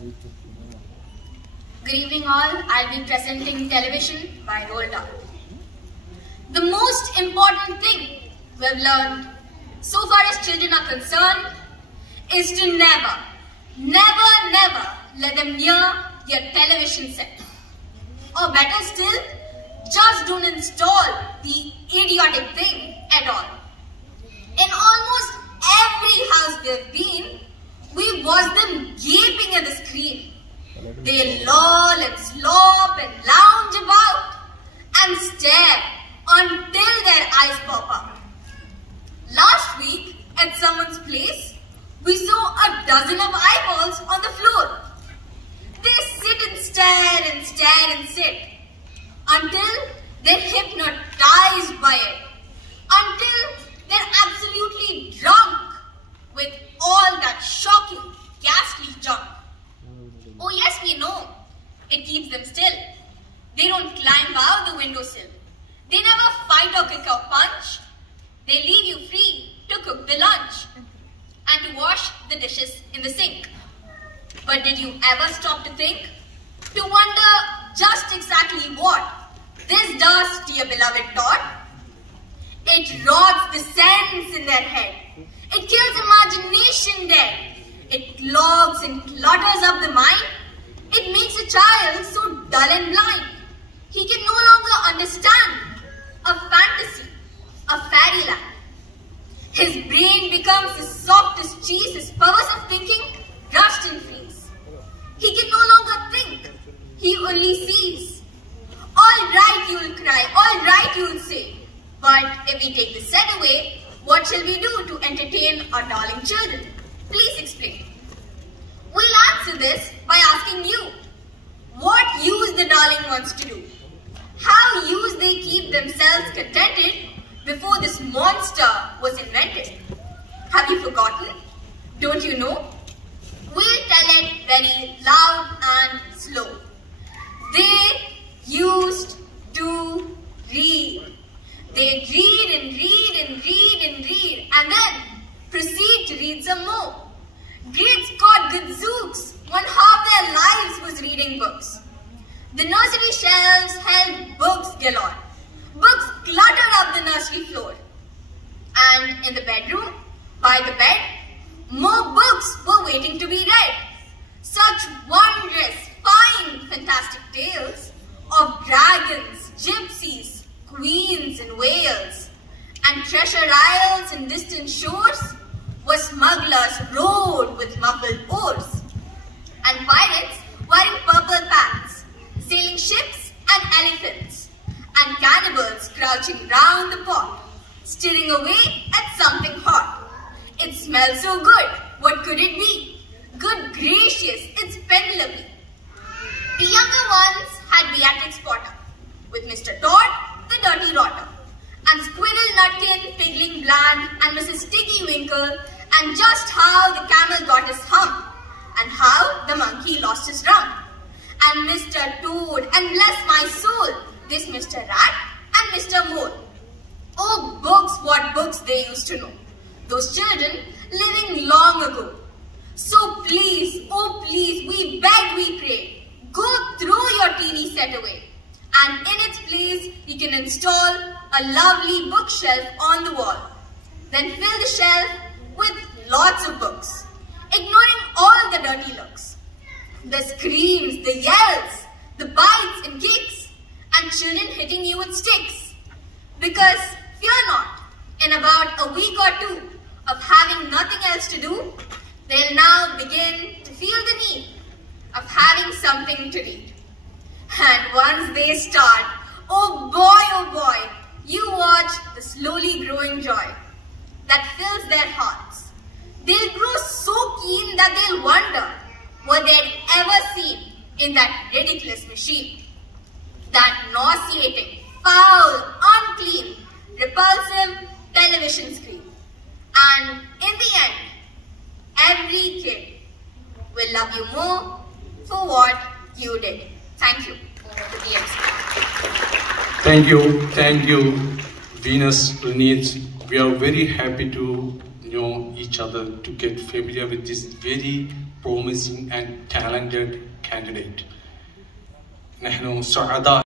Good evening all, I'll be presenting Television by Roald Dahl. The most important thing we've learned so far as children are concerned is to never let them near their television set. Or better still, just don't install the idiotic thing at all. In almost every house they've been, we watch them gaping at the screen. They loll and slop and lounge about and stare until their eyes pop up. Last week at someone's place, we saw a dozen of eyeballs on the floor. They sit and stare and stare and sit until they're hypnotized by it, until they're absolutely drunk with all that shocking, ghastly junk. Oh yes, we know, it keeps them still. They don't climb out the windowsill. They never fight or kick or punch. They leave you free to cook the lunch and to wash the dishes in the sink. But did you ever stop to think? To wonder just exactly what this does to your beloved tot? It rots the sense in their head. It kills imagination dead. It clogs and clutters up the mind. It makes a child so dull and blind. He can no longer understand a fantasy, a fairyland. His brain becomes as soft as cheese, his powers of thinking rust and freeze. He can no longer think, he only sees. All right, you will cry, all right, you will say. But if we take the set away, what shall we do to entertain our darling children? Please explain. We'll answer this by asking you, what use the darling wants to do? How use they keep themselves contented before this monster was invented? Have you forgotten? Don't you know? We'll tell it very loud and slow. They used to read. They'd read and read and read and read and then proceed to read some more. Great Scott, gadzooks! One half their lives was reading books. The nursery shelves held books galore. Books cluttered up the nursery floor. And in the bedroom, by the bed, more books were waiting to be read. Such wondrous, fine, fantastic tales of dragons, gypsies, queens and whales, and treasure isles and distant shores, where smugglers rowed with muffled oars, and pirates wearing purple pants, sailing ships and elephants, and cannibals crouching round the pot, stirring away at something hot. It smelled so good, what could it be? Good gracious, it's Penelope. The younger ones had Beatrix Potter, with Mr. Todd, the dirty rotter, and Squirrel Nutkin, Pigling Bland, and Mrs. Tiggy Winkle, and just how the camel got his hump, and how the monkey lost his rump, and Mr. Toad, and bless my soul, this Mr. Rat and Mr. Mole. Oh books, what books they used to know, those children living long ago. So please, oh please, we beg, we pray, go throw your TV set away, and in its place you can install a lovely bookshelf on the wall. Then fill the shelf with lots of books, ignoring all the dirty looks, the screams, the yells, the bites and kicks, and children hitting you with sticks. Because fear not, in about a week or two of having nothing else to do, they'll now begin to feel the need of having something to read. And once they start, oh boy, you watch the slowly growing joy that fills their hearts. They'll grow so keen that they'll wonder what they'd ever seen in that ridiculous machine. That nauseating, foul, unclean, repulsive television screen. And in the end, every kid will love you more for what you did. Thank you. Over to the MC. Thank you, Venus, Rinith. We are very happy to know each other, to get familiar with this very promising and talented candidate. نحن سعداء